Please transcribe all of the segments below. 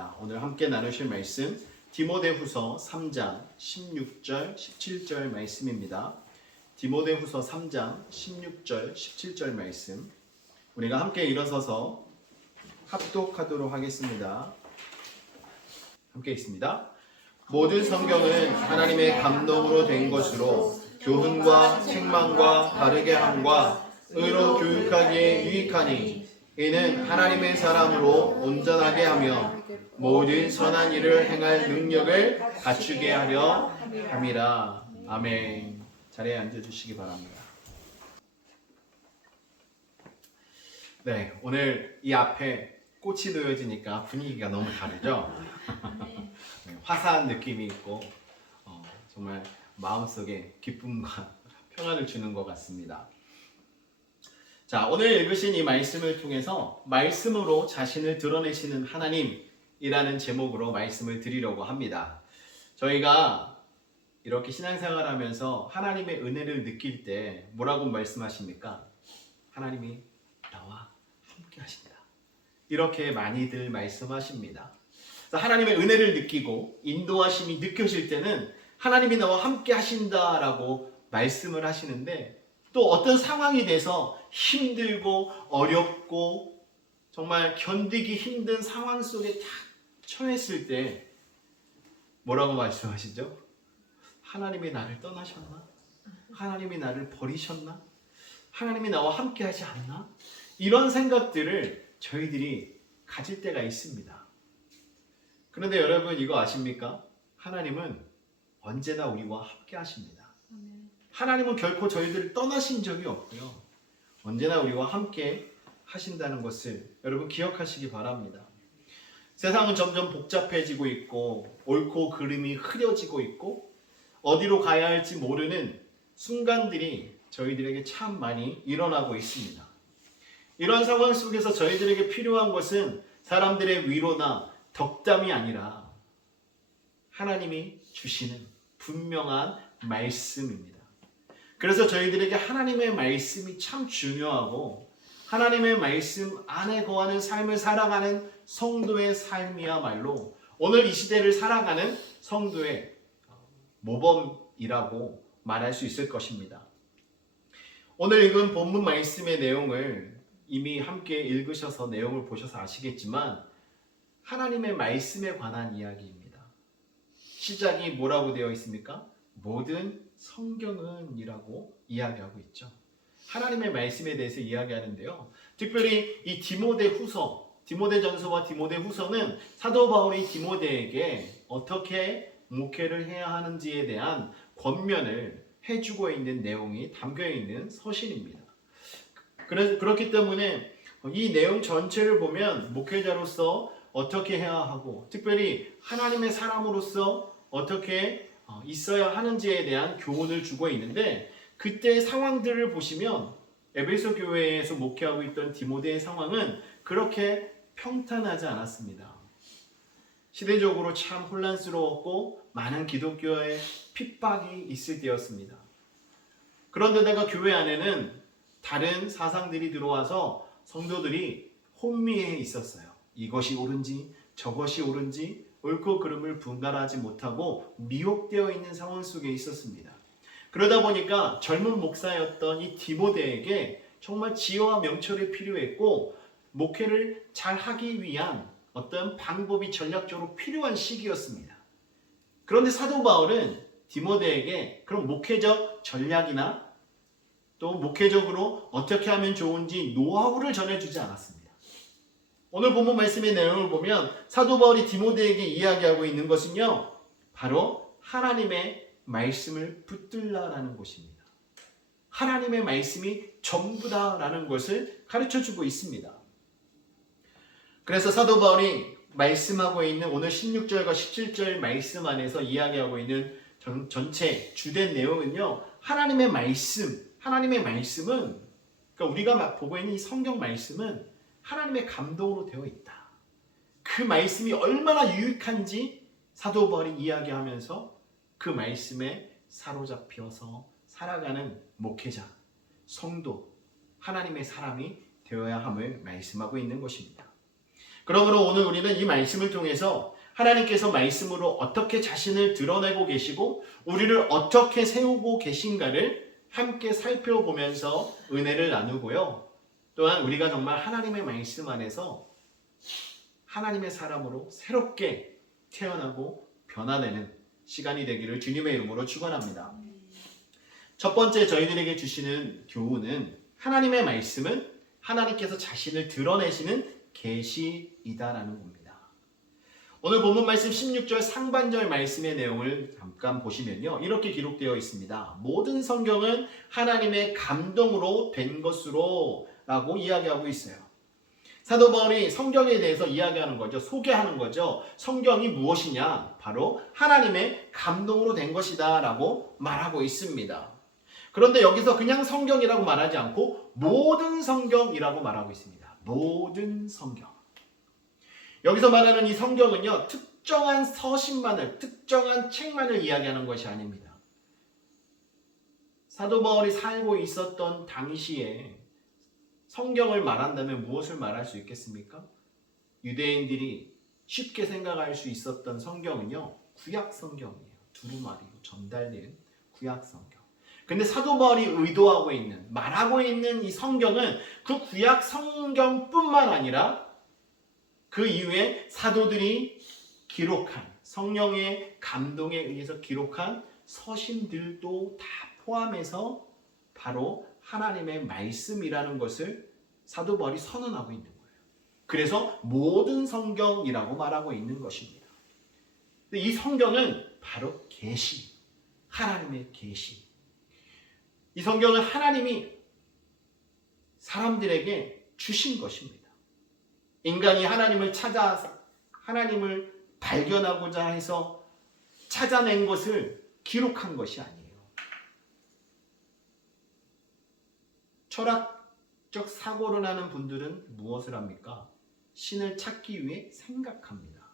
있습니다. 오늘 함께 나누실 말씀 디모데후서 3장 16절 17절 말씀입니다. 디모데후서 3장 16절 17절 말씀 우리가 함께 일어서서 합독하도록 하겠습니다. 함께 있습니다. 모든 성경은 하나님의 감동으로 된 것으로 교훈과 책망과 바르게 함과 의로 교육하기에 유익하니 이는 하나님의 사람으로 온전하게 하며 모든 선한 일을 행할 능력을 갖추게 하려 함이라. 아멘. 자리에 앉아주시기 바랍니다. 네, 오늘 이 앞에 꽃이 놓여지니까 분위기가 너무 다르죠? 네, 화사한 느낌이 있고 정말 마음속에 기쁨과 평안을 주는 것 같습니다. 자, 오늘 읽으신 이 말씀을 통해서 말씀으로 자신을 드러내시는 하나님이라는 제목으로 말씀을 드리려고 합니다. 저희가 이렇게 신앙생활하면서 하나님의 은혜를 느낄 때 뭐라고 말씀하십니까? 하나님이 나와 함께 하신다. 이렇게 많이들 말씀하십니다. 하나님의 은혜를 느끼고 인도하심이 느껴질 때는 하나님이 나와 함께 하신다라고 말씀을 하시는데 또 어떤 상황이 돼서 힘들고 어렵고 정말 견디기 힘든 상황 속에 딱 처했을 때 뭐라고 말씀하시죠? 하나님이 나를 떠나셨나? 하나님이 나를 버리셨나? 하나님이 나와 함께 하지 않나? 이런 생각들을 저희들이 가질 때가 있습니다. 그런데 여러분 이거 아십니까? 하나님은 언제나 우리와 함께 하십니다. 하나님은 결코 저희들을 떠나신 적이 없고요. 언제나 우리와 함께 하신다는 것을 여러분 기억하시기 바랍니다. 세상은 점점 복잡해지고 있고 옳고 그름이 흐려지고 있고 어디로 가야 할지 모르는 순간들이 저희들에게 참 많이 일어나고 있습니다. 이런 상황 속에서 저희들에게 필요한 것은 사람들의 위로나 덕담이 아니라 하나님이 주시는 분명한 말씀입니다. 그래서 저희들에게 하나님의 말씀이 참 중요하고 하나님의 말씀 안에 거하는 삶을 살아가는 성도의 삶이야말로 오늘 이 시대를 살아가는 성도의 모범이라고 말할 수 있을 것입니다. 오늘 읽은 본문 말씀의 내용을 이미 함께 읽으셔서 내용을 보셔서 아시겠지만 하나님의 말씀에 관한 이야기입니다. 시작이 뭐라고 되어 있습니까? 모든 성경은 이라고 이야기하고 있죠. 하나님의 말씀에 대해서 이야기하는데요. 특별히 이 디모데후서, 디모데전서와 디모데후서는 사도 바울이 디모데에게 어떻게 목회를 해야 하는지에 대한 권면을 해주고 있는 내용이 담겨있는 서신입니다. 그렇기 때문에 이 내용 전체를 보면 목회자로서 어떻게 해야 하고 특별히 하나님의 사람으로서 어떻게 있어야 하는지에 대한 교훈을 주고 있는데 그때의 상황들을 보시면 에베소 교회에서 목회하고 있던 디모데의 상황은 그렇게 평탄하지 않았습니다. 시대적으로 참 혼란스러웠고 많은 기독교의 핍박이 있을 때였습니다. 그런데다가 교회 안에는 다른 사상들이 들어와서 성도들이 혼미해 있었어요. 이것이 옳은지 저것이 옳은지 옳고 그름을 분간하지 못하고 미혹되어 있는 상황 속에 있었습니다. 그러다 보니까 젊은 목사였던 이 디모데에게 정말 지혜와 명철이 필요했고 목회를 잘 하기 위한 어떤 방법이 전략적으로 필요한 시기였습니다. 그런데 사도 바울은 디모데에게 그런 목회적 전략이나 또 목회적으로 어떻게 하면 좋은지 노하우를 전해주지 않았습니다. 오늘 본문 말씀의 내용을 보면 사도 바울이 디모데에게 이야기하고 있는 것은요, 바로 하나님의 말씀을 붙들라라는 것입니다. 하나님의 말씀이 전부다라는 것을 가르쳐주고 있습니다. 그래서 사도 바울이 말씀하고 있는 오늘 16절과 17절 말씀 안에서 이야기하고 있는 전체 주된 내용은요, 하나님의 말씀은 그러니까 우리가 보고 있는 이 성경 말씀은 하나님의 감동으로 되어 있다. 그 말씀이 얼마나 유익한지 사도 바울이 이야기하면서 그 말씀에 사로잡혀서 살아가는 목회자, 성도, 하나님의 사람이 되어야 함을 말씀하고 있는 것입니다. 그러므로 오늘 우리는 이 말씀을 통해서 하나님께서 말씀으로 어떻게 자신을 드러내고 계시고 우리를 어떻게 세우고 계신가를 함께 살펴보면서 은혜를 나누고요. 또한 우리가 정말 하나님의 말씀 안에서 하나님의 사람으로 새롭게 태어나고 변화되는 시간이 되기를 주님의 이름으로 축원합니다. 첫 번째 저희들에게 주시는 교훈은 하나님의 말씀은 하나님께서 자신을 드러내시는 계시이다라는 겁니다. 오늘 본문 말씀 16절 상반절 말씀의 내용을 잠깐 보시면요. 이렇게 기록되어 있습니다. 모든 성경은 하나님의 감동으로 된 것으로 라고 이야기하고 있어요. 사도 바울이 성경에 대해서 이야기하는 거죠. 소개하는 거죠. 성경이 무엇이냐? 바로 하나님의 감동으로 된 것이다 라고 말하고 있습니다. 그런데 여기서 그냥 성경이라고 말하지 않고 모든 성경이라고 말하고 있습니다. 모든 성경. 여기서 말하는 이 성경은요, 특정한 서신만을, 특정한 책만을 이야기하는 것이 아닙니다. 사도 바울이 살고 있었던 당시에 성경을 말한다면 무엇을 말할 수 있겠습니까? 유대인들이 쉽게 생각할 수 있었던 성경은요, 구약 성경이에요. 두루마리로 전달된 구약 성경. 근데 사도 바울이 의도하고 있는, 말하고 있는 이 성경은 그 구약 성경뿐만 아니라 그 이후에 사도들이 기록한, 성령의 감동에 의해서 기록한 서신들도 다 포함해서 바로 하나님의 말씀이라는 것을 사도 바울이 선언하고 있는 거예요. 그래서 모든 성경이라고 말하고 있는 것입니다. 근데 이 성경은 바로 계시, 하나님의 계시. 이 성경은 하나님이 사람들에게 주신 것입니다. 인간이 하나님을 찾아 하나님을 발견하고자 해서 찾아낸 것을 기록한 것이 아니에요. 철학적 사고를 하는 분들은 무엇을 합니까? 신을 찾기 위해 생각합니다.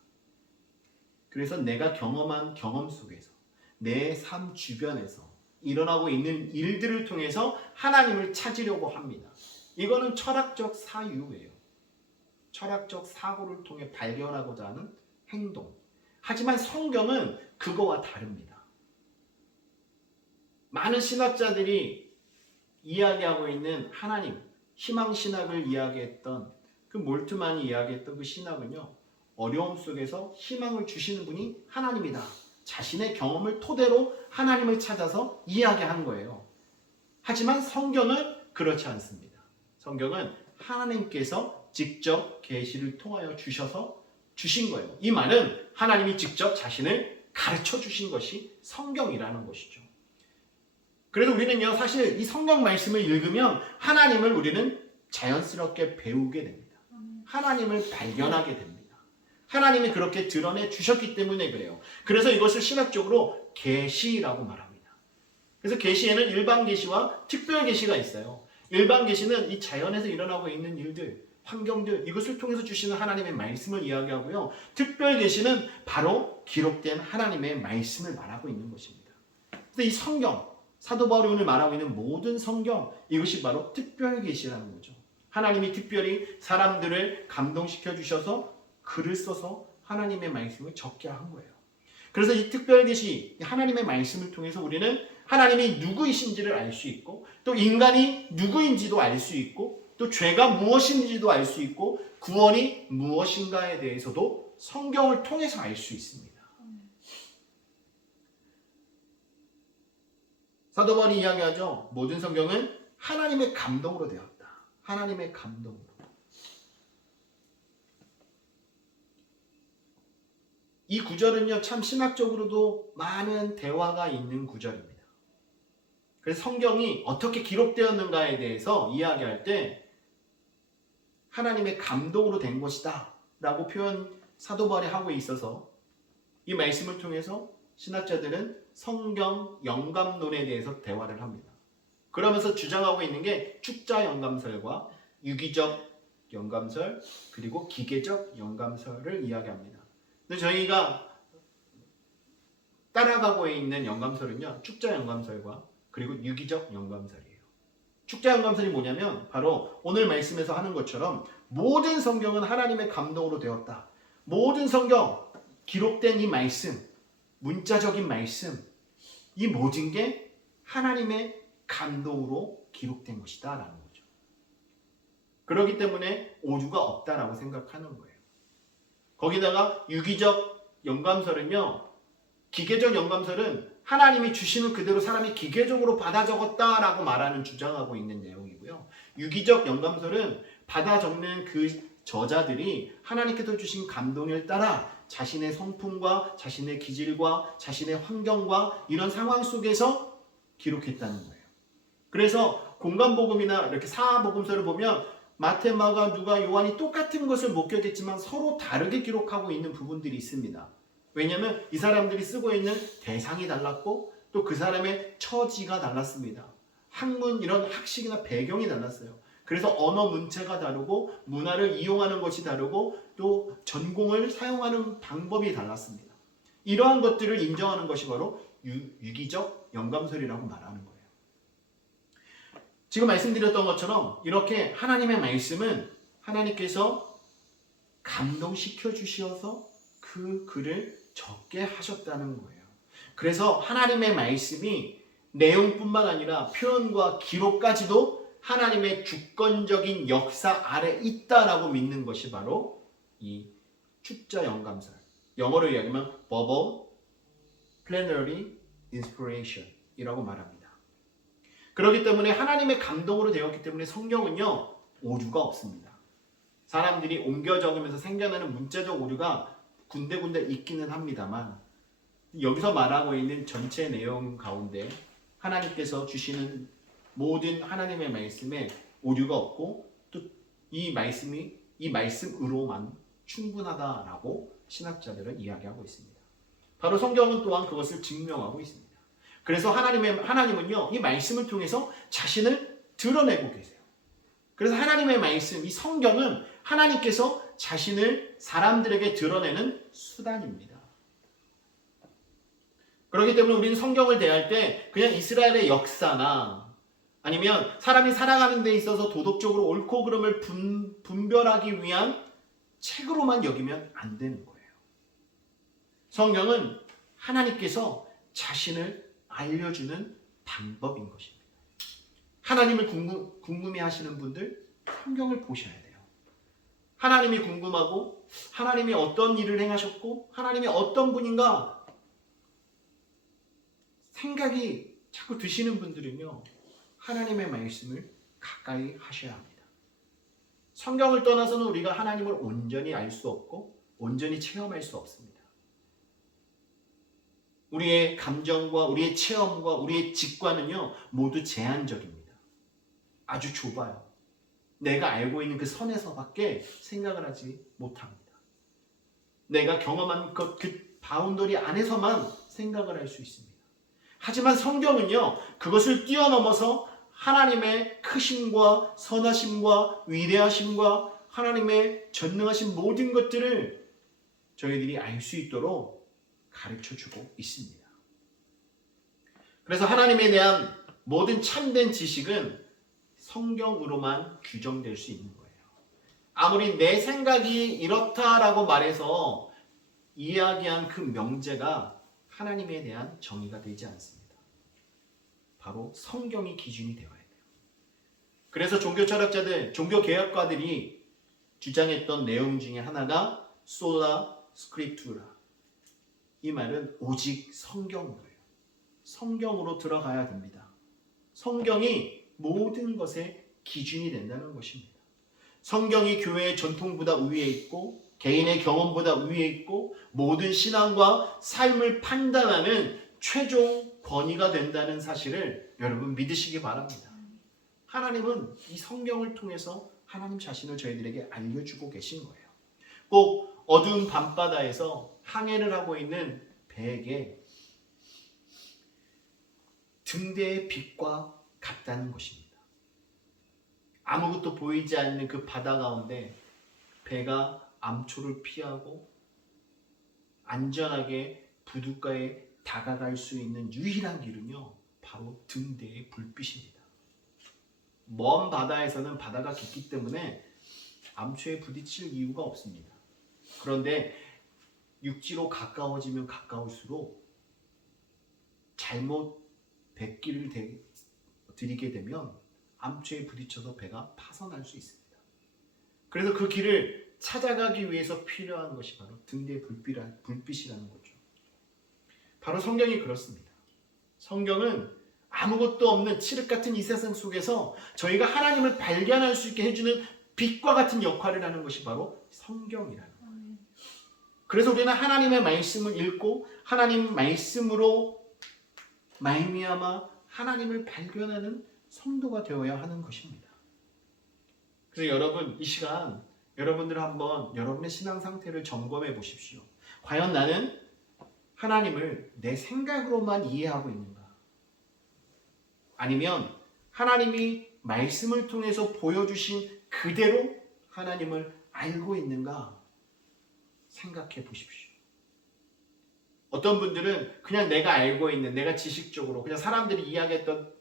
그래서 내가 경험한 경험 속에서 내 삶 주변에서 일어나고 있는 일들을 통해서 하나님을 찾으려고 합니다. 이거는 철학적 사유예요. 철학적 사고를 통해 발견하고자 하는 행동. 하지만 성경은 그거와 다릅니다. 많은 신학자들이 이야기하고 있는 하나님, 희망신학을 이야기했던 그 몰트만이 이야기했던 그 신학은요, 어려움 속에서 희망을 주시는 분이 하나님이다. 자신의 경험을 토대로 하나님을 찾아서 이야기한 거예요. 하지만 성경은 그렇지 않습니다. 성경은 하나님께서 직접 계시를 통하여 주셔서 주신 거예요. 이 말은 하나님이 직접 자신을 가르쳐 주신 것이 성경이라는 것이죠. 그래서 우리는요, 사실 이 성경 말씀을 읽으면 하나님을 우리는 자연스럽게 배우게 됩니다. 하나님을 발견하게 됩니다. 하나님이 그렇게 드러내 주셨기 때문에 그래요. 그래서 이것을 신학적으로 계시라고 말합니다. 그래서 계시에는 일반 계시와 특별 계시가 있어요. 일반 계시는 이 자연에서 일어나고 있는 일들, 환경들, 이것을 통해서 주시는 하나님의 말씀을 이야기하고요. 특별 계시는 바로 기록된 하나님의 말씀을 말하고 있는 것입니다. 그래서 이 성경, 사도 바울이 오늘 말하고 있는 모든 성경, 이것이 바로 특별 계시라는 거죠. 하나님이 특별히 사람들을 감동시켜 주셔서 글을 써서 하나님의 말씀을 적게 한 거예요. 그래서 이 특별 계시, 하나님의 말씀을 통해서 우리는 하나님이 누구이신지를 알 수 있고, 또 인간이 누구인지도 알 수 있고, 또 죄가 무엇인지도 알 수 있고, 구원이 무엇인가에 대해서도 성경을 통해서 알 수 있습니다. 사도 바울이 이야기하죠. 모든 성경은 하나님의 감동으로 되었다. 하나님의 감동으로. 이 구절은요, 참 신학적으로도 많은 대화가 있는 구절입니다. 그래서 성경이 어떻게 기록되었는가에 대해서 이야기할 때 하나님의 감동으로 된 것이다 라고 표현 사도 바울이 하고 있어서 이 말씀을 통해서 신학자들은 성경 영감론에 대해서 대화를 합니다. 그러면서 주장하고 있는 게 축자 영감설과 유기적 영감설, 그리고 기계적 영감설을 이야기합니다. 근데 저희가 따라가고 있는 영감설은요, 축자 영감설과 그리고 유기적 영감설이에요. 축자 영감설이 뭐냐면 바로 오늘 말씀에서 하는 것처럼 모든 성경은 하나님의 감동으로 되었다. 모든 성경, 기록된 이 말씀, 문자적인 말씀, 이 모든 게 하나님의 감동으로 기록된 것이다 라는 거죠. 그렇기 때문에 오류가 없다라고 생각하는 거예요. 거기다가 유기적 영감설은요, 기계적 영감설은 하나님이 주시는 그대로 사람이 기계적으로 받아 적었다라고 말하는 주장하고 있는 내용이고요. 유기적 영감설은 받아 적는 그 저자들이 하나님께서 주신 감동을 따라 자신의 성품과 자신의 기질과 자신의 환경과 이런 상황 속에서 기록했다는 거예요. 그래서 공간복음이나 이렇게 사복음서를 보면 마태, 마가, 누가, 요한이 똑같은 것을 목격했지만 서로 다르게 기록하고 있는 부분들이 있습니다. 왜냐하면 이 사람들이 쓰고 있는 대상이 달랐고 또 그 사람의 처지가 달랐습니다. 학문 이런 학식이나 배경이 달랐어요. 그래서 언어 문체가 다르고 문화를 이용하는 것이 다르고 또 전공을 사용하는 방법이 달랐습니다. 이러한 것들을 인정하는 것이 바로 유기적 영감설이라고 말하는 거예요. 지금 말씀드렸던 것처럼 이렇게 하나님의 말씀은 하나님께서 감동시켜 주셔서 그 글을 적게 하셨다는 거예요. 그래서 하나님의 말씀이 내용뿐만 아니라 표현과 기록까지도 하나님의 주권적인 역사 아래 있다라고 믿는 것이 바로 이 축자 영감설, 영어로 이야기하면 verbal plenary inspiration 이라고 말합니다. 그렇기 때문에 하나님의 감동으로 되었기 때문에 성경은요, 오류가 없습니다. 사람들이 옮겨 적으면서 생겨나는 문자적 오류가 군데군데 있기는 합니다만, 여기서 말하고 있는 전체 내용 가운데 하나님께서 주시는 모든 하나님의 말씀에 오류가 없고 또 이 말씀으로만 충분하다라고 신학자들은 이야기하고 있습니다. 바로 성경은 또한 그것을 증명하고 있습니다. 그래서 하나님은요, 이 말씀을 통해서 자신을 드러내고 계세요. 그래서 하나님의 말씀, 이 성경은 하나님께서 자신을 사람들에게 드러내는 수단입니다. 그렇기 때문에 우리는 성경을 대할 때 그냥 이스라엘의 역사나 아니면 사람이 살아가는 데 있어서 도덕적으로 옳고 그름을 분별하기 위한 책으로만 여기면 안 되는 거예요. 성경은 하나님께서 자신을 알려주는 방법인 것입니다. 하나님을 궁금해 하시는 분들 성경을 보셔야 돼요. 하나님이 궁금하고 하나님이 어떤 일을 행하셨고 하나님이 어떤 분인가 생각이 자꾸 드시는 분들은요, 하나님의 말씀을 가까이 하셔야 합니다. 성경을 떠나서는 우리가 하나님을 온전히 알 수 없고 온전히 체험할 수 없습니다. 우리의 감정과 우리의 체험과 우리의 직관은요, 모두 제한적입니다. 아주 좁아요. 내가 알고 있는 그 선에서밖에 생각을 하지 못합니다. 내가 경험한 그 바운더리 안에서만 생각을 할 수 있습니다. 하지만 성경은요, 그것을 뛰어넘어서 하나님의 크심과 선하심과 위대하심과 하나님의 전능하신 모든 것들을 저희들이 알 수 있도록 가르쳐주고 있습니다. 그래서 하나님에 대한 모든 참된 지식은 성경으로만 규정될 수 있는 거예요. 아무리 내 생각이 이렇다라고 말해서 이야기한 그 명제가 하나님에 대한 정의가 되지 않습니다. 바로 성경이 기준이 되어야 돼요. 그래서 종교 철학자들, 종교 개혁가들이 주장했던 내용 중에 하나가 소라 스크립투라. 이 말은 오직 성경으로예요. 성경으로 들어가야 됩니다. 성경이 모든 것의 기준이 된다는 것입니다. 성경이 교회의 전통보다 위에 있고 개인의 경험보다 위에 있고 모든 신앙과 삶을 판단하는 최종 권위가 된다는 사실을 여러분 믿으시기 바랍니다. 하나님은 이 성경을 통해서 하나님 자신을 저희들에게 알려주고 계신 거예요. 꼭 어두운 밤바다에서 항해를 하고 있는 배에게 등대의 빛과 같다는 것입니다. 아무것도 보이지 않는 그 바다 가운데 배가 암초를 피하고 안전하게 부둣가에 다가갈 수 있는 유일한 길은요, 바로 등대의 불빛입니다. 먼 바다에서는 바다가 깊기 때문에 암초에 부딪힐 이유가 없습니다. 그런데 육지로 가까워지면 가까울수록 잘못 뱃길을 들이게 되면 암초에 부딪혀서 배가 파손할 수 있습니다. 그래서 그 길을 찾아가기 위해서 필요한 것이 바로 등대의 불빛이라는 거죠. 바로 성경이 그렇습니다. 성경은 아무것도 없는 칠흑 같은 이 세상 속에서 저희가 하나님을 발견할 수 있게 해주는 빛과 같은 역할을 하는 것이 바로 성경이라는 거예요. 그래서 우리는 하나님의 말씀을 읽고 하나님 말씀으로 말미암아 하나님을 발견하는 성도가 되어야 하는 것입니다. 그래서 여러분, 이 시간 여러분들 한번 여러분의 신앙 상태를 점검해 보십시오. 과연 나는 하나님을 내 생각으로만 이해하고 있는가? 아니면 하나님이 말씀을 통해서 보여주신 그대로 하나님을 알고 있는가? 생각해 보십시오. 어떤 분들은 그냥 내가 알고 있는, 내가 지식적으로 그냥 사람들이 이야기했던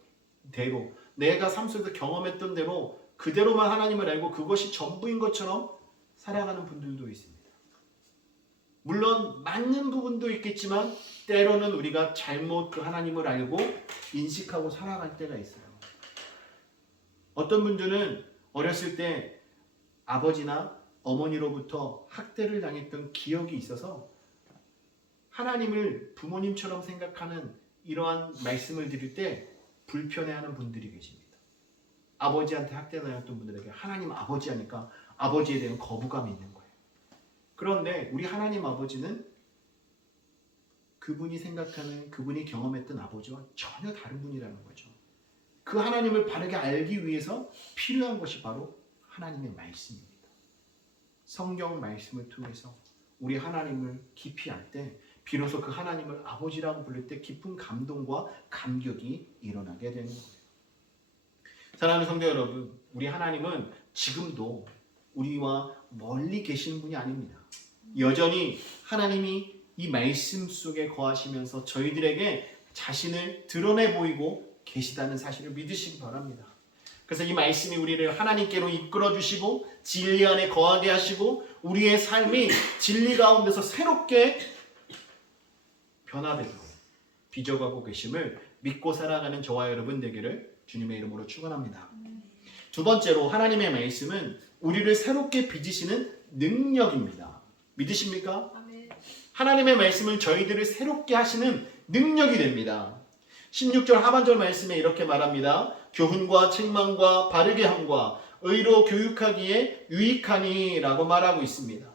대로, 내가 삶 속에서 경험했던 대로 그대로만 하나님을 알고 그것이 전부인 것처럼 살아가는 분들도 있습니다. 물론 맞는 부분도 있겠지만 때로는 우리가 잘못 그 하나님을 알고 인식하고 살아갈 때가 있어요. 어떤 분들은 어렸을 때 아버지나 어머니로부터 학대를 당했던 기억이 있어서 하나님을 부모님처럼 생각하는 이러한 말씀을 드릴 때 불편해하는 분들이 계십니다. 아버지한테 학대당했던 분들에게 하나님 아버지 하니까 아버지에 대한 거부감이 있는 거예요. 그런데 우리 하나님 아버지는 그분이 생각하는, 그분이 경험했던 아버지와 전혀 다른 분이라는 거죠. 그 하나님을 바르게 알기 위해서 필요한 것이 바로 하나님의 말씀입니다. 성경 말씀을 통해서 우리 하나님을 깊이 알 때 비로소 그 하나님을 아버지라고 부를 때 깊은 감동과 감격이 일어나게 되는 거예요. 사랑하는 성도 여러분, 우리 하나님은 지금도 우리와 멀리 계시는 분이 아닙니다. 여전히 하나님이 이 말씀 속에 거하시면서 저희들에게 자신을 드러내 보이고 계시다는 사실을 믿으시기 바랍니다. 그래서 이 말씀이 우리를 하나님께로 이끌어 주시고 진리 안에 거하게 하시고 우리의 삶이 진리 가운데서 새롭게 변화되고 빚어가고 계심을 믿고 살아가는 저와 여러분 되기를 주님의 이름으로 축원합니다. 두 번째로 하나님의 말씀은 우리를 새롭게 빚으시는 능력입니다. 믿으십니까? 하나님의 말씀은 저희들을 새롭게 하시는 능력이 됩니다. 16절 하반절 말씀에 이렇게 말합니다. 교훈과 책망과 바르게 함과 의로 교육하기에 유익하니 라고 말하고 있습니다.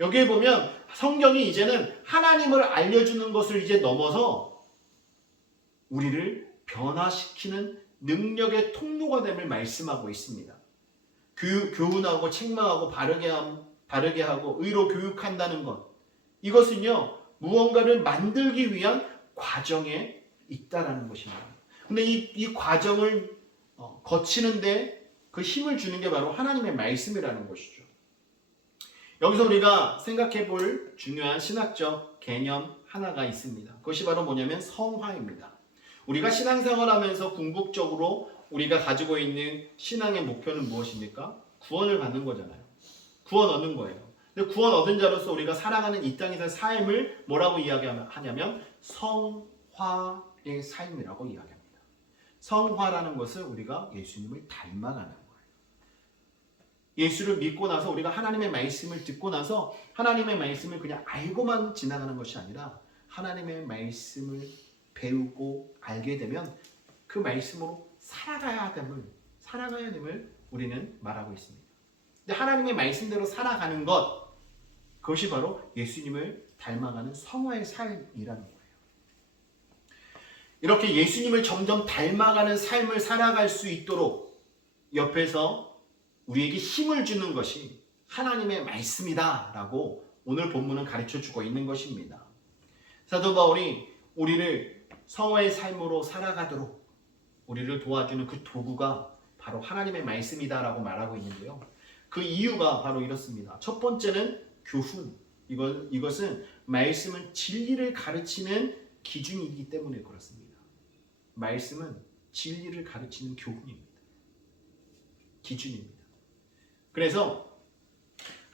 여기에 보면 성경이 이제는 하나님을 알려주는 것을 이제 넘어서 우리를 변화시키는 능력의 통로가 됨을 말씀하고 있습니다. 교훈하고 책망하고 바르게 하고 의로 교육한다는 것, 이것은요 무언가를 만들기 위한 과정에 있다라는 것입니다. 근데 이 과정을 거치는데 그 힘을 주는 게 바로 하나님의 말씀이라는 것이죠. 여기서 우리가 생각해 볼 중요한 신학적 개념 하나가 있습니다. 그것이 바로 뭐냐면 성화입니다. 우리가 신앙생활 하면서 궁극적으로 우리가 가지고 있는 신앙의 목표는 무엇입니까? 구원을 받는 거잖아요. 구원 얻는 거예요. 근데 구원 얻은 자로서 우리가 살아가는 이 땅에서의 삶을 뭐라고 이야기하냐면 성화의 삶이라고 이야기합니다. 성화라는 것은 우리가 예수님을 닮아가는 거예요. 예수를 믿고 나서 우리가 하나님의 말씀을 듣고 나서 하나님의 말씀을 그냥 알고만 지나가는 것이 아니라 하나님의 말씀을 배우고 알게 되면 그 말씀으로 살아가야 됨을 우리는 말하고 있습니다. 근데 하나님의 말씀대로 살아가는 것, 그것이 바로 예수님을 닮아가는 성화의 삶이라는 거예요. 이렇게 예수님을 점점 닮아가는 삶을 살아갈 수 있도록 옆에서 우리에게 힘을 주는 것이 하나님의 말씀이다라고 오늘 본문은 가르쳐주고 있는 것입니다. 사도 바울이 우리를 성화의 삶으로 살아가도록 우리를 도와주는 그 도구가 바로 하나님의 말씀이다라고 말하고 있는데요. 그 이유가 바로 이렇습니다. 첫 번째는 교훈. 이것은 말씀은 진리를 가르치는 기준이기 때문에 그렇습니다. 말씀은 진리를 가르치는 교훈입니다. 기준입니다. 그래서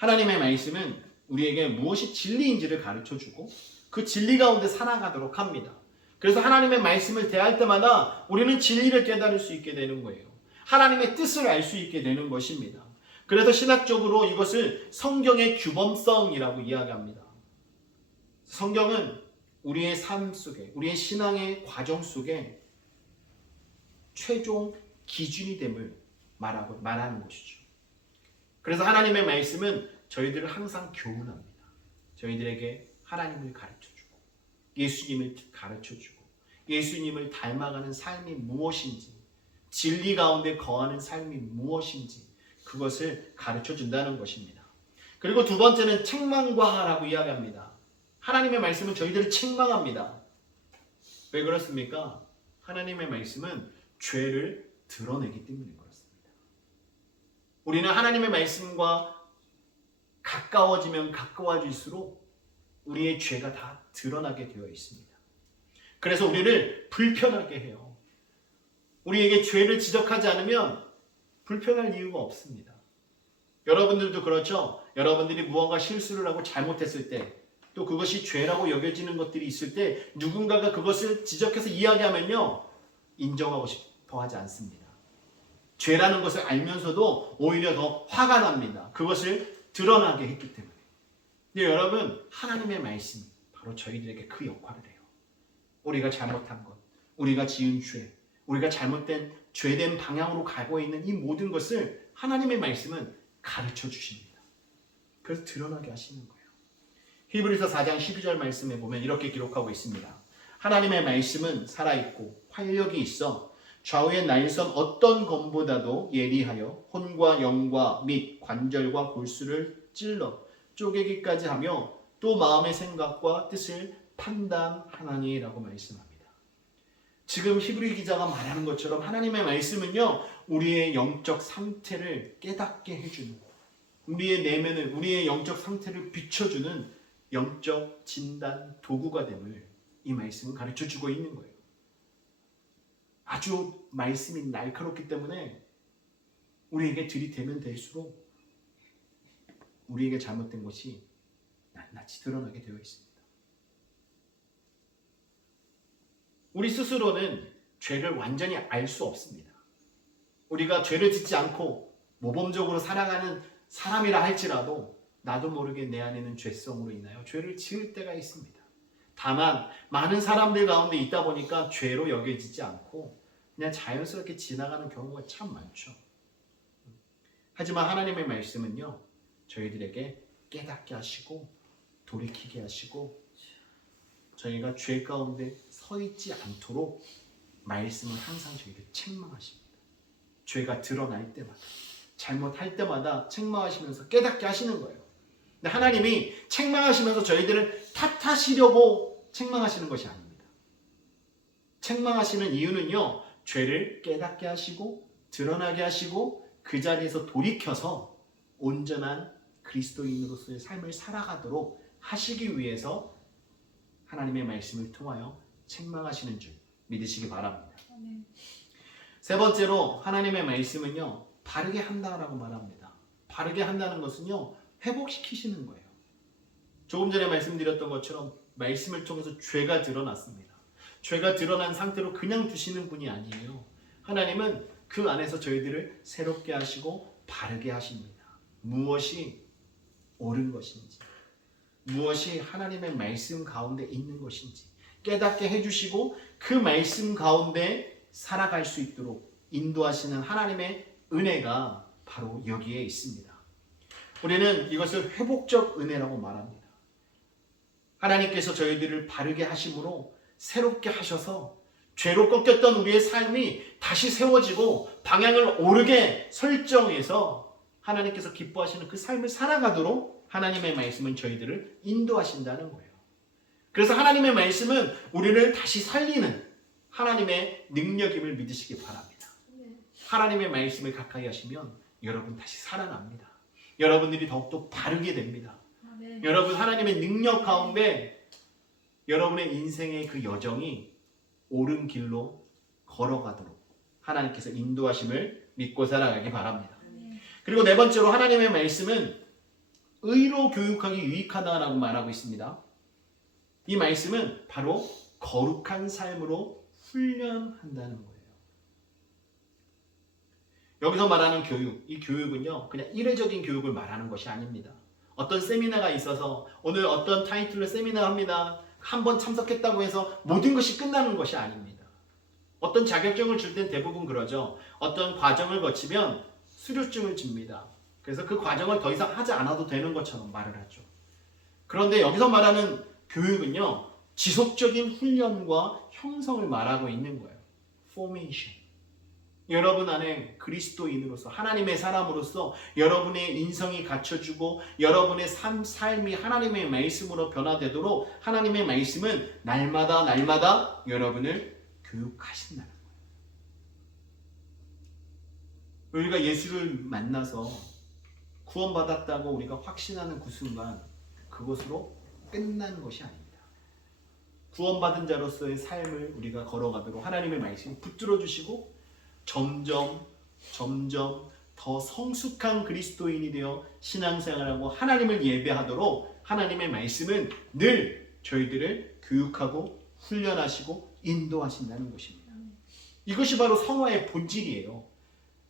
하나님의 말씀은 우리에게 무엇이 진리인지를 가르쳐주고 그 진리 가운데 살아가도록 합니다. 그래서 하나님의 말씀을 대할 때마다 우리는 진리를 깨달을 수 있게 되는 거예요. 하나님의 뜻을 알 수 있게 되는 것입니다. 그래서 신학적으로 이것을 성경의 규범성이라고 이야기합니다. 성경은 우리의 삶 속에, 우리의 신앙의 과정 속에 최종 기준이 됨을 말하는 것이죠. 그래서 하나님의 말씀은 저희들을 항상 교훈합니다. 저희들에게 하나님을 가르쳐주고 예수님을 가르쳐주고 예수님을 닮아가는 삶이 무엇인지, 진리 가운데 거하는 삶이 무엇인지 그것을 가르쳐준다는 것입니다. 그리고 두 번째는 책망과라고 이야기합니다. 하나님의 말씀은 저희들을 책망합니다. 왜 그렇습니까? 하나님의 말씀은 죄를 드러내기 때문에 그렇습니다. 우리는 하나님의 말씀과 가까워지면 가까워질수록 우리의 죄가 다 드러나게 되어 있습니다. 그래서 우리를 불편하게 해요. 우리에게 죄를 지적하지 않으면 불편할 이유가 없습니다. 여러분들도 그렇죠? 여러분들이 무언가 실수를 하고 잘못했을 때, 또 그것이 죄라고 여겨지는 것들이 있을 때 누군가가 그것을 지적해서 이야기하면요, 인정하고 싶어 하지 않습니다. 죄라는 것을 알면서도 오히려 더 화가 납니다. 그것을 드러나게 했기 때문에. 근데 여러분, 하나님의 말씀이 바로 저희들에게 그 역할을 해요. 우리가 잘못한 것, 우리가 지은 죄, 우리가 잘못된 죄된 방향으로 가고 있는 이 모든 것을 하나님의 말씀은 가르쳐 주십니다. 그래서 드러나게 하시는 거예요. 히브리서 4장 12절 말씀에 보면 이렇게 기록하고 있습니다. 하나님의 말씀은 살아있고 활력이 있어 좌우의 날선 어떤 검보다도 예리하여 혼과 영과 및 관절과 골수를 찔러 쪼개기까지 하며 또 마음의 생각과 뜻을 판단하나니라고 말씀합니다. 지금 히브리 기자가 말하는 것처럼 하나님의 말씀은요, 우리의 영적 상태를 깨닫게 해주는, 우리의 내면을, 우리의 영적 상태를 비춰주는 영적 진단 도구가 됨을 이 말씀은 가르쳐주고 있는 거예요. 아주 말씀이 날카롭기 때문에 우리에게 들이대면 될수록 우리에게 잘못된 것이 낱낱이 드러나게 되어 있습니다. 우리 스스로는 죄를 완전히 알 수 없습니다. 우리가 죄를 짓지 않고 모범적으로 살아가는 사람이라 할지라도 나도 모르게 내 안에는 죄성으로 인하여 죄를 지을 때가 있습니다. 다만 많은 사람들 가운데 있다 보니까 죄로 여겨지지 않고 그냥 자연스럽게 지나가는 경우가 참 많죠. 하지만 하나님의 말씀은요, 저희들에게 깨닫게 하시고 돌이키게 하시고 저희가 죄 가운데 서 있지 않도록 말씀을 항상 저희를 책망하십니다. 죄가 드러날 때마다, 잘못할 때마다 책망하시면서 깨닫게 하시는 거예요. 근데 하나님이 책망하시면서 저희들을 탓하시려고 책망하시는 것이 아닙니다. 책망하시는 이유는요, 죄를 깨닫게 하시고 드러나게 하시고 그 자리에서 돌이켜서 온전한 그리스도인으로서의 삶을 살아가도록 하시기 위해서 하나님의 말씀을 통하여 책망하시는 줄 믿으시기 바랍니다. 세 번째로 하나님의 말씀은요, 바르게 한다라고 말합니다. 바르게 한다는 것은요, 회복시키시는 거예요. 조금 전에 말씀드렸던 것처럼 말씀을 통해서 죄가 드러났습니다. 죄가 드러난 상태로 그냥 두시는 분이 아니에요. 하나님은 그 안에서 저희들을 새롭게 하시고 바르게 하십니다. 무엇이 옳은 것인지, 무엇이 하나님의 말씀 가운데 있는 것인지 깨닫게 해주시고 그 말씀 가운데 살아갈 수 있도록 인도하시는 하나님의 은혜가 바로 여기에 있습니다. 우리는 이것을 회복적 은혜라고 말합니다. 하나님께서 저희들을 바르게 하심으로 새롭게 하셔서 죄로 꺾였던 우리의 삶이 다시 세워지고 방향을 오르게 설정해서 하나님께서 기뻐하시는 그 삶을 살아가도록 하나님의 말씀은 저희들을 인도하신다는 거예요. 그래서 하나님의 말씀은 우리를 다시 살리는 하나님의 능력임을 믿으시기 바랍니다. 하나님의 말씀을 가까이 하시면 여러분 다시 살아납니다. 여러분들이 더욱더 바르게 됩니다. 여러분 하나님의 능력 가운데 여러분의 인생의 그 여정이 옳은 길로 걸어가도록 하나님께서 인도하심을 믿고 살아가기 바랍니다. 그리고 네 번째로 하나님의 말씀은 의로 교육하기 유익하다라고 말하고 있습니다. 이 말씀은 바로 거룩한 삶으로 훈련한다는 거예요. 여기서 말하는 교육, 이 교육은요, 그냥 이례적인 교육을 말하는 것이 아닙니다. 어떤 세미나가 있어서 오늘 어떤 타이틀로 세미나 합니다. 한번 참석했다고 해서 모든 것이 끝나는 것이 아닙니다. 어떤 자격증을 줄 땐 대부분 그러죠. 어떤 과정을 거치면 수료증을 줍니다. 그래서 그 과정을 더 이상 하지 않아도 되는 것처럼 말을 하죠. 그런데 여기서 말하는 교육은요, 지속적인 훈련과 형성을 말하고 있는 거예요. Formation. 여러분 안에 그리스도인으로서 하나님의 사람으로서 여러분의 인성이 갖춰지고 여러분의 삶이 하나님의 말씀으로 변화되도록 하나님의 말씀은 날마다 여러분을 교육하신다는 거예요. 우리가 예수를 만나서 구원받았다고 우리가 확신하는 그 순간 그것으로 끝나는 것이 아닙니다. 구원받은 자로서의 삶을 우리가 걸어가도록 하나님의 말씀을 붙들어 주시고 점점 더 성숙한 그리스도인이 되어 신앙생활하고 하나님을 예배하도록 하나님의 말씀은 늘 저희들을 교육하고 훈련하시고 인도하신다는 것입니다. 이것이 바로 성화의 본질이에요.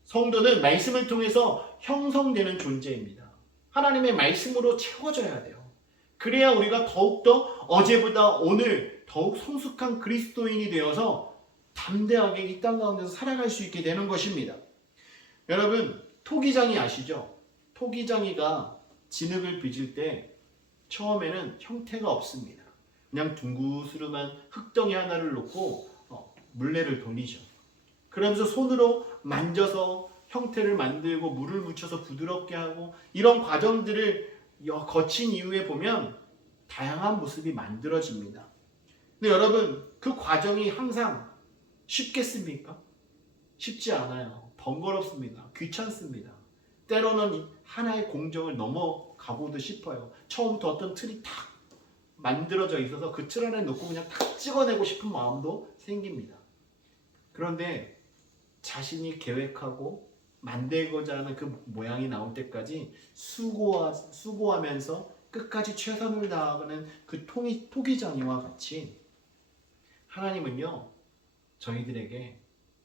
성도는 말씀을 통해서 형성되는 존재입니다. 하나님의 말씀으로 채워져야 돼요. 그래야 우리가 더욱더 어제보다 오늘 더욱 성숙한 그리스도인이 되어서 담대하게 이 땅 가운데서 살아갈 수 있게 되는 것입니다. 여러분, 토기장이 아시죠? 토기장이가 진흙을 빚을 때 처음에는 형태가 없습니다. 그냥 둥그스름한 흙덩이 하나를 놓고 물레를 돌리죠. 그러면서 손으로 만져서 형태를 만들고 물을 묻혀서 부드럽게 하고 이런 과정들을 거친 이후에 보면 다양한 모습이 만들어집니다. 근데 여러분, 그 과정이 항상 쉽겠습니까? 쉽지 않아요. 번거롭습니다. 귀찮습니다. 때로는 하나의 공정을 넘어가고도 싶어요. 처음부터 어떤 틀이 탁 만들어져 있어서 그 틀 안에 놓고 그냥 탁 찍어내고 싶은 마음도 생깁니다. 그런데 자신이 계획하고 만들고자 하는 그 모양이 나올 때까지 수고하면서 끝까지 최선을 다하는 그 토기장이와 같이 하나님은요, 저희들에게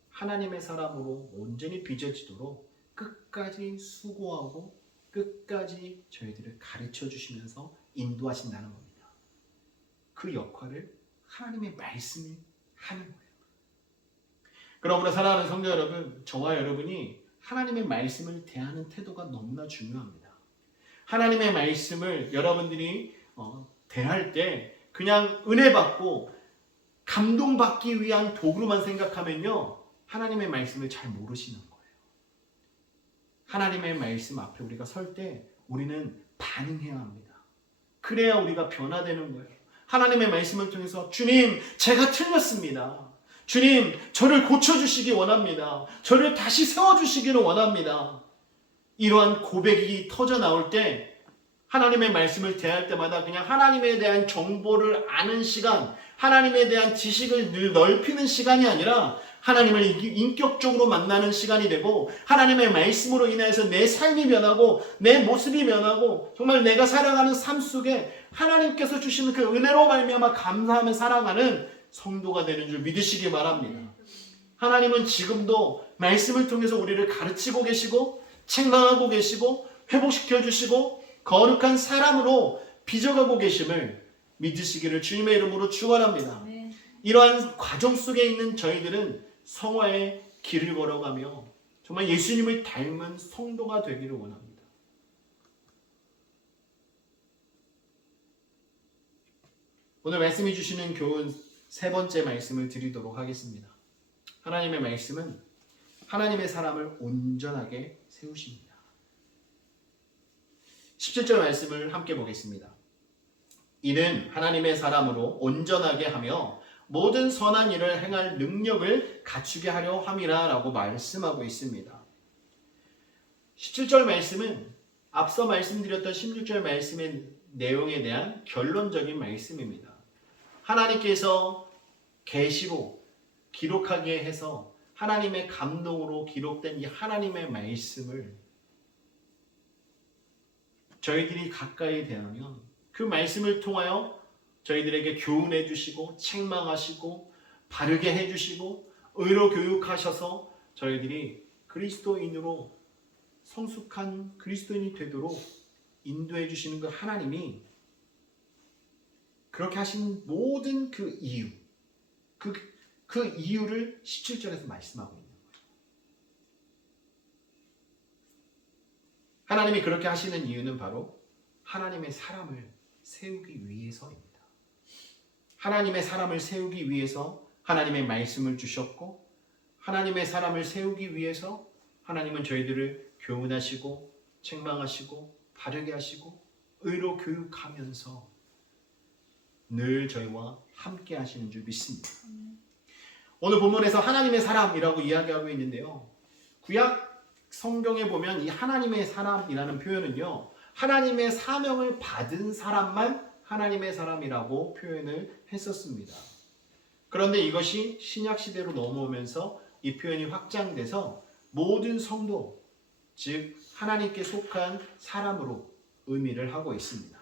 하나님의 사람으로 온전히 빚어지도록 끝까지 수고하고 끝까지 저희들을 가르쳐 주시면서 인도하신다는 겁니다. 그 역할을 하나님의 말씀이 하는 거예요. 그러므로 사랑하는 성도 여러분, 저와 여러분이 하나님의 말씀을 대하는 태도가 너무나 중요합니다. 하나님의 말씀을 여러분들이 대할 때 그냥 은혜 받고 감동받기 위한 도구로만 생각하면요, 하나님의 말씀을 잘 모르시는 거예요. 하나님의 말씀 앞에 우리가 설 때 우리는 반응해야 합니다. 그래야 우리가 변화되는 거예요. 하나님의 말씀을 통해서 주님, 제가 틀렸습니다. 주님, 저를 고쳐주시기 원합니다. 저를 다시 세워주시기를 원합니다. 이러한 고백이 터져 나올 때 하나님의 말씀을 대할 때마다 그냥 하나님에 대한 정보를 아는 시간, 하나님에 대한 지식을 늘 넓히는 시간이 아니라 하나님을 인격적으로 만나는 시간이 되고 하나님의 말씀으로 인해서 내 삶이 변하고 내 모습이 변하고 정말 내가 살아가는 삶 속에 하나님께서 주시는 그 은혜로 말미암아 감사하며 살아가는 성도가 되는 줄 믿으시기 바랍니다. 하나님은 지금도 말씀을 통해서 우리를 가르치고 계시고 책망하고 계시고 회복시켜 주시고 거룩한 사람으로 빚어가고 계심을 믿으시기를 주님의 이름으로 축원합니다. 이러한 과정 속에 있는 저희들은 성화의 길을 걸어가며 정말 예수님을 닮은 성도가 되기를 원합니다. 오늘 말씀해 주시는 교훈 세 번째 말씀을 드리도록 하겠습니다. 하나님의 말씀은 하나님의 사람을 온전하게 세우십니다. 17절 말씀을 함께 보겠습니다. 이는 하나님의 사람으로 온전하게 하며 모든 선한 일을 행할 능력을 갖추게 하려 함이라 라고 말씀하고 있습니다. 17절 말씀은 앞서 말씀드렸던 16절 말씀의 내용에 대한 결론적인 말씀입니다. 하나님께서 계시로 기록하게 해서 하나님의 감동으로 기록된 이 하나님의 말씀을 저희들이 가까이 대하면 그 말씀을 통하여 저희들에게 교훈해 주시고 책망하시고 바르게 해 주시고 의로 교육하셔서 저희들이 그리스도인으로 성숙한 그리스도인이 되도록 인도해 주시는 그 하나님이 그렇게 하신 모든 그 이유, 그 이유를 17절에서 말씀하고 있는 거예요. 하나님이 그렇게 하시는 이유는 바로 하나님의 사람을 세우기 위해서입니다. 하나님의 사람을 세우기 위해서 하나님의 말씀을 주셨고, 하나님의 사람을 세우기 위해서 하나님은 저희들을 교훈하시고 책망하시고 바르게 하시고 의로 교육하면서 늘 저희와 함께 하시는 줄 믿습니다. 오늘 본문에서 하나님의 사람이라고 이야기하고 있는데요. 구약 성경에 보면 이 하나님의 사람이라는 표현은요, 하나님의 사명을 받은 사람만 하나님의 사람이라고 표현을 했었습니다. 그런데 이것이 신약 시대로 넘어오면서 이 표현이 확장돼서 모든 성도, 즉 하나님께 속한 사람으로 의미를 하고 있습니다.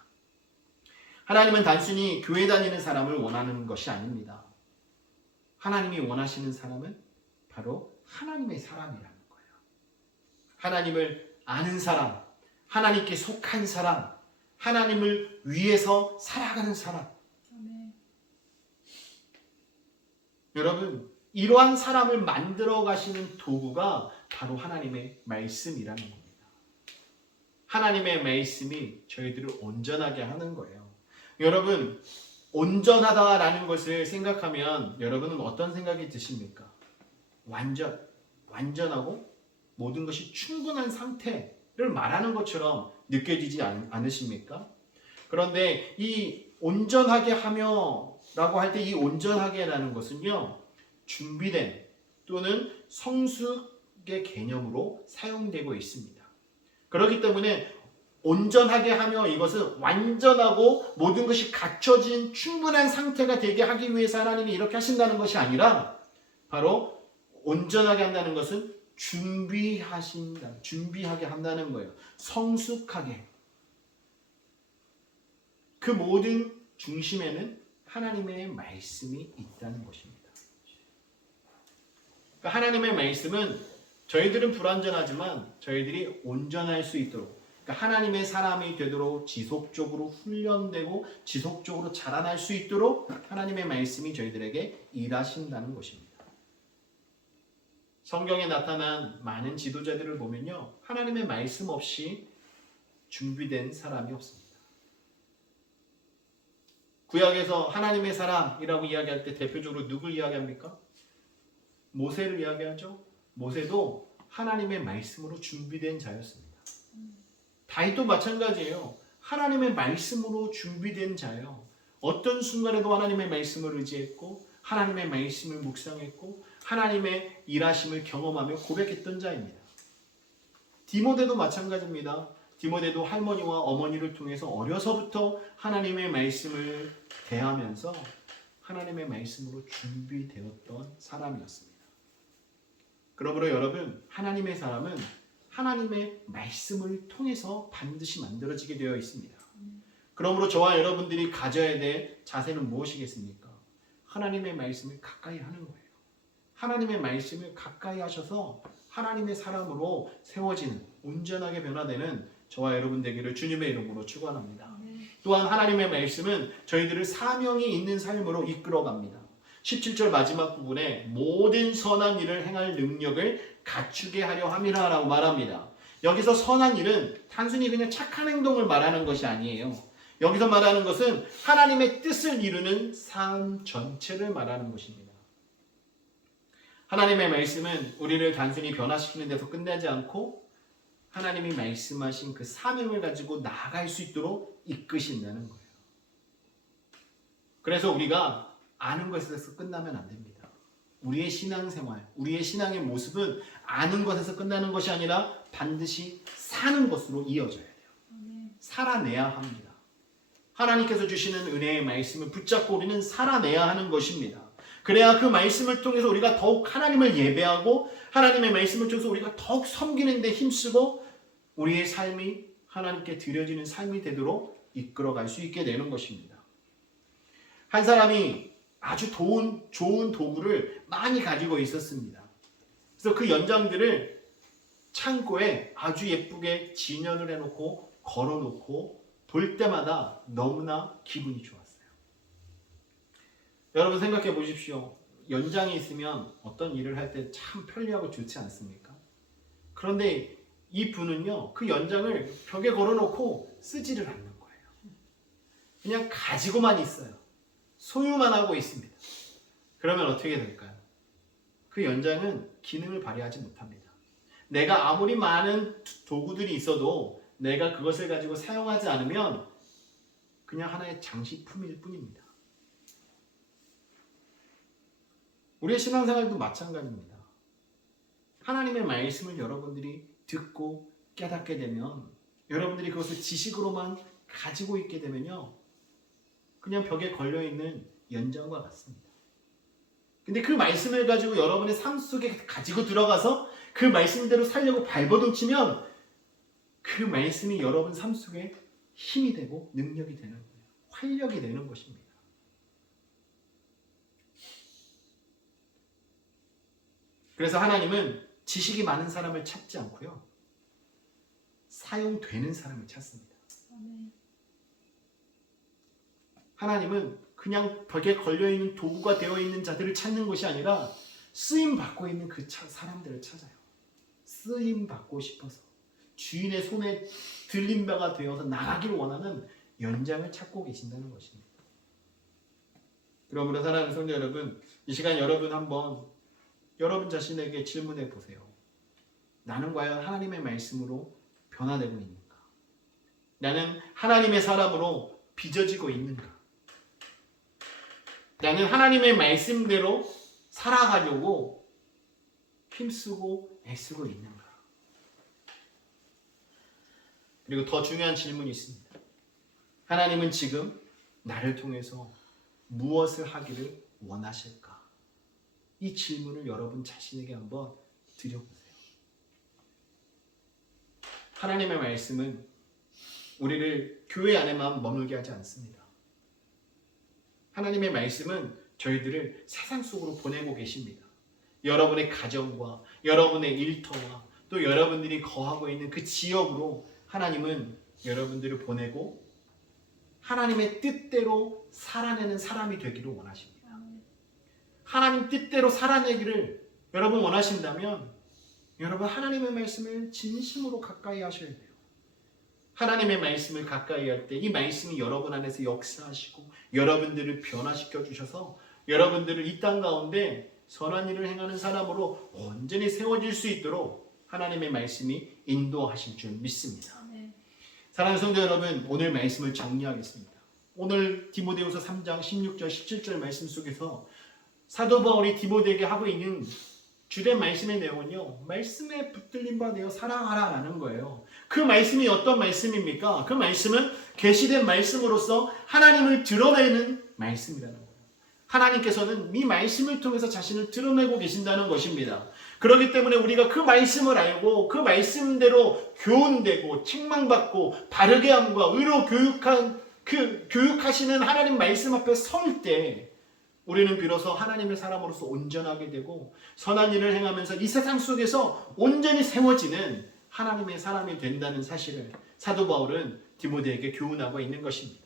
하나님은 단순히 교회 다니는 사람을 원하는 것이 아닙니다. 하나님이 원하시는 사람은 바로 하나님의 사람이라는 거예요. 하나님을 아는 사람, 하나님께 속한 사람, 하나님을 위해서 살아가는 사람. 여러분, 이러한 사람을 만들어 가시는 도구가 바로 하나님의 말씀이라는 겁니다. 하나님의 말씀이 저희들을 온전하게 하는 거예요. 여러분, 온전하다라는 것을 생각하면 여러분은 어떤 생각이 드십니까? 완전하고 모든 것이 충분한 상태를 말하는 것처럼 느껴지지 않으십니까? 그런데 이 온전하게 하며 라고 할 때 이 온전하게라는 것은요, 준비된 또는 성숙의 개념으로 사용되고 있습니다. 그렇기 때문에 온전하게 하며 이것은 완전하고 모든 것이 갖춰진 충분한 상태가 되게 하기 위해서 하나님이 이렇게 하신다는 것이 아니라 바로 온전하게 한다는 것은 준비하게 한다는 거예요. 성숙하게. 그 모든 중심에는 하나님의 말씀이 있다는 것입니다. 그러니까 하나님의 말씀은 저희들은 불완전하지만 저희들이 온전할 수 있도록, 그러니까 하나님의 사람이 되도록 지속적으로 훈련되고 지속적으로 자라날 수 있도록 하나님의 말씀이 저희들에게 일하신다는 것입니다. 성경에 나타난 많은 지도자들을 보면요, 하나님의 말씀 없이 준비된 사람이 없습니다. 구약에서 하나님의 사람이라고 이야기할 때 대표적으로 누굴 이야기합니까? 모세를 이야기하죠. 모세도 하나님의 말씀으로 준비된 자였습니다. 다윗도 마찬가지예요. 하나님의 말씀으로 준비된 자예요. 어떤 순간에도 하나님의 말씀을 의지했고 하나님의 말씀을 묵상했고 하나님의 일하심을 경험하며 고백했던 자입니다. 디모데도 마찬가지입니다. 디모데도 할머니와 어머니를 통해서 어려서부터 하나님의 말씀을 대하면서 하나님의 말씀으로 준비되었던 사람이었습니다. 그러므로 여러분, 하나님의 사람은 하나님의 말씀을 통해서 반드시 만들어지게 되어 있습니다. 그러므로 저와 여러분들이 가져야 될 자세는 무엇이겠습니까? 하나님의 말씀을 가까이 하는 거예요. 하나님의 말씀을 가까이 하셔서 하나님의 사람으로 세워지는, 온전하게 변화되는 저와 여러분 되기를 주님의 이름으로 축원합니다. 또한 하나님의 말씀은 저희들을 사명이 있는 삶으로 이끌어갑니다. 17절 마지막 부분에 모든 선한 일을 행할 능력을 갖추게 하려 함이라 라고 말합니다. 여기서 선한 일은 단순히 그냥 착한 행동을 말하는 것이 아니에요. 여기서 말하는 것은 하나님의 뜻을 이루는 삶 전체를 말하는 것입니다. 하나님의 말씀은 우리를 단순히 변화시키는 데서 끝나지 않고 하나님이 말씀하신 그 사명을 가지고 나아갈 수 있도록 이끄신다는 거예요. 그래서 우리가 아는 것에서 끝나면 안 됩니다. 우리의 신앙생활, 우리의 신앙의 모습은 아는 것에서 끝나는 것이 아니라 반드시 사는 것으로 이어져야 돼요. 살아내야 합니다. 하나님께서 주시는 은혜의 말씀을 붙잡고 우리는 살아내야 하는 것입니다. 그래야 그 말씀을 통해서 우리가 더욱 하나님을 예배하고 하나님의 말씀을 통해서 우리가 더욱 섬기는 데 힘쓰고 우리의 삶이 하나님께 드려지는 삶이 되도록 이끌어갈 수 있게 되는 것입니다. 한 사람이 아주 좋은 도구를 많이 가지고 있었습니다. 그래서 그 연장들을 창고에 아주 예쁘게 진열을 해놓고 걸어놓고 볼 때마다 너무나 기분이 좋았어요. 여러분 생각해 보십시오. 연장이 있으면 어떤 일을 할 때 참 편리하고 좋지 않습니까? 그런데 이 분은요, 그 연장을 벽에 걸어놓고 쓰지를 않는 거예요. 그냥 가지고만 있어요. 소유만 하고 있습니다. 그러면 어떻게 될까요? 그 연장은 기능을 발휘하지 못합니다. 내가 아무리 많은 도구들이 있어도 내가 그것을 가지고 사용하지 않으면 그냥 하나의 장식품일 뿐입니다. 우리의 신앙생활도 마찬가지입니다. 하나님의 말씀을 여러분들이 듣고 깨닫게 되면, 여러분들이 그것을 지식으로만 가지고 있게 되면요, 그냥 벽에 걸려있는 연장과 같습니다. 근데 그 말씀을 가지고 여러분의 삶 속에 가지고 들어가서 그 말씀대로 살려고 발버둥치면 그 말씀이 여러분 삶 속에 힘이 되고 능력이 되는 거예요. 활력이 되는 것입니다. 그래서 하나님은 지식이 많은 사람을 찾지 않고요, 사용되는 사람을 찾습니다. 하나님은 그냥 벽에 걸려있는 도구가 되어 있는 자들을 찾는 것이 아니라 쓰임 받고 있는 그 사람들을 찾아요. 쓰임 받고 싶어서 주인의 손에 들린 바가 되어서 나가기를 원하는 연장을 찾고 계신다는 것입니다. 그러므로 사랑하는 성도 여러분, 이 시간 여러분 한번 여러분 자신에게 질문해 보세요. 나는 과연 하나님의 말씀으로 변화되고 있는가? 나는 하나님의 사람으로 빚어지고 있는가? 나는 하나님의 말씀대로 살아가려고 힘쓰고 애쓰고 있는가? 그리고 더 중요한 질문이 있습니다. 하나님은 지금 나를 통해서 무엇을 하기를 원하실까? 이 질문을 여러분 자신에게 한번 드려보세요. 하나님의 말씀은 우리를 교회 안에만 머물게 하지 않습니다. 하나님의 말씀은 저희들을 세상 속으로 보내고 계십니다. 여러분의 가정과 여러분의 일터와 또 여러분들이 거하고 있는 그 지역으로 하나님은 여러분들을 보내고 하나님의 뜻대로 살아내는 사람이 되기를 원하십니다. 하나님 뜻대로 살아내기를 여러분 원하신다면 여러분 하나님의 말씀을 진심으로 가까이 하셔야 돼요. 하나님의 말씀을 가까이 할 때 이 말씀이 여러분 안에서 역사하시고 여러분들을 변화시켜 주셔서 여러분들을 이 땅 가운데 선한 일을 행하는 사람으로 온전히 세워질 수 있도록 하나님의 말씀이 인도하실 줄 믿습니다. 사랑하는 성도 여러분, 오늘 말씀을 정리하겠습니다. 오늘 디모데후서 3장 16절 17절 말씀 속에서 사도 바울이 디모데에게 하고 있는 주된 말씀의 내용은요, 말씀에 붙들린 바 되어 살아가라 라는 거예요. 그 말씀이 어떤 말씀입니까? 그 말씀은 계시된 말씀으로서 하나님을 드러내는 말씀이라는 거예요. 하나님께서는 이 말씀을 통해서 자신을 드러내고 계신다는 것입니다. 그렇기 때문에 우리가 그 말씀을 알고 그 말씀대로 교훈되고 책망받고 바르게 함과 의로 교육하시는 하나님 말씀 앞에 설 때 우리는 비로소 하나님의 사람으로서 온전하게 되고 선한 일을 행하면서 이 세상 속에서 온전히 세워지는 하나님의 사람이 된다는 사실을 사도 바울은 디모데에게 교훈하고 있는 것입니다.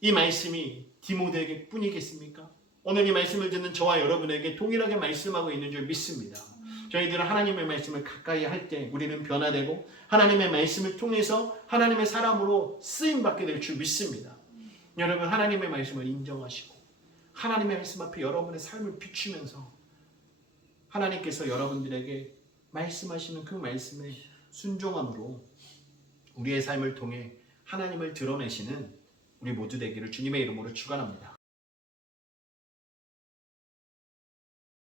이 말씀이 디모데에게 뿐이겠습니까? 오늘 이 말씀을 듣는 저와 여러분에게 동일하게 말씀하고 있는 줄 믿습니다. 저희들은 하나님의 말씀을 가까이 할 때 우리는 변화되고 하나님의 말씀을 통해서 하나님의 사람으로 쓰임받게 될 줄 믿습니다. 여러분 하나님의 말씀을 인정하시고 하나님의 말씀 앞에 여러분의 삶을 비추면서 하나님께서 여러분들에게 말씀하시는 그 말씀에 순종함으로 우리의 삶을 통해 하나님을 드러내시는 우리 모두 되기를 주님의 이름으로 축원합니다.